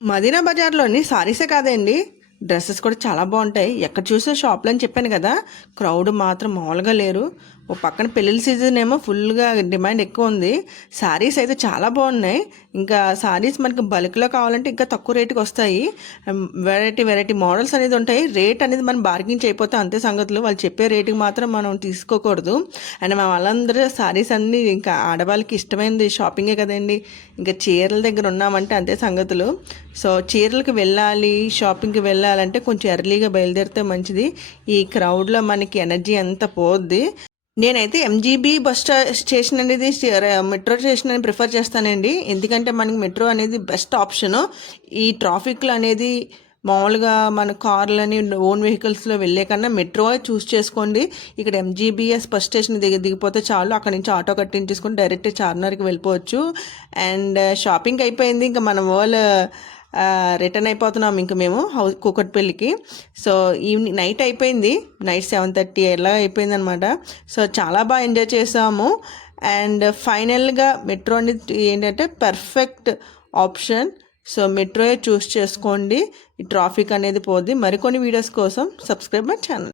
మదీనా బజార్లోని సారీసే కాదండి, డ్రెస్సెస్ కూడా చాలా బాగుంటాయి. ఎక్కడ చూసే షాప్లో అని చెప్పాను కదా, క్రౌడ్ మాత్రం మామూలుగా లేరు. ఓ పక్కన పెళ్ళిళ్ళ సీజన్ ఏమో ఫుల్గా డిమాండ్ ఎక్కువ ఉంది. శారీస్ అయితే చాలా బాగున్నాయి. ఇంకా శారీస్ మనకి బల్క్లో కావాలంటే ఇంకా తక్కువ రేటుకి వస్తాయి. వెరైటీ వెరైటీ మోడల్స్ అనేది ఉంటాయి. రేట్ అనేది మనం బార్గెన్ చేయకపోతే అంతే సంగతులు. వాళ్ళు చెప్పే రేటుకి మాత్రం మనం తీసుకోకూడదు. అండ్ మా వాళ్ళందరూ శారీస్ అన్నీ ఇంకా ఆడవాళ్ళకి ఇష్టమైనది షాపింగే కదండి. ఇంకా చీరల దగ్గర ఉన్నామంటే అంతే సంగతులు. సో చీరలకు వెళ్ళాలి, షాపింగ్కి వెళ్ళాలంటే కొంచెం ఎర్లీగా బయలుదేరితే మంచిది. ఈ క్రౌడ్లో మనకి ఎనర్జీ అంతా పోద్ది. నేనైతే ఎంజీబీ స్టేషన్ అనేది మెట్రో స్టేషన్ అని ప్రిఫర్ చేస్తానండి. ఎందుకంటే మనకి మెట్రో అనేది బెస్ట్ ఆప్షను. ఈ ట్రాఫిక్లో అనేది మామూలుగా మన కార్లని ఓన్ వెహికల్స్లో వెళ్ళే కన్నా మెట్రో చూస్ చేసుకోండి. ఇక్కడ ఎంజీబీఎస్ బస్ స్టేషన్ దిగిపోతే చాలు. అక్కడ నుంచి ఆటో కట్టించేసుకొని డైరెక్ట్ చార్మినార్కి వెళ్ళిపోవచ్చు. అండ్ షాపింగ్ అయిపోయింది, ఇంకా మన వాళ్ళు రిటర్న్ అయిపోతున్నాం ఇంక మేము కూకట్పల్లికి. సో ఈవినింగ్ నైట్ అయిపోయింది, నైట్ 7:30 ఎలా అయిపోయింది అనమాట. సో చాలా బాగా ఎంజాయ్ చేసాము. అండ్ ఫైనల్గా మెట్రో అనేది ఏంటంటే పర్ఫెక్ట్ ఆప్షన్. సో మెట్రోయే చూస్ చేసుకోండి, ఈ ట్రాఫిక్ అనేది పోద్ది. మరికొన్ని వీడియోస్ కోసం సబ్స్క్రైబ్ మై ఛానల్.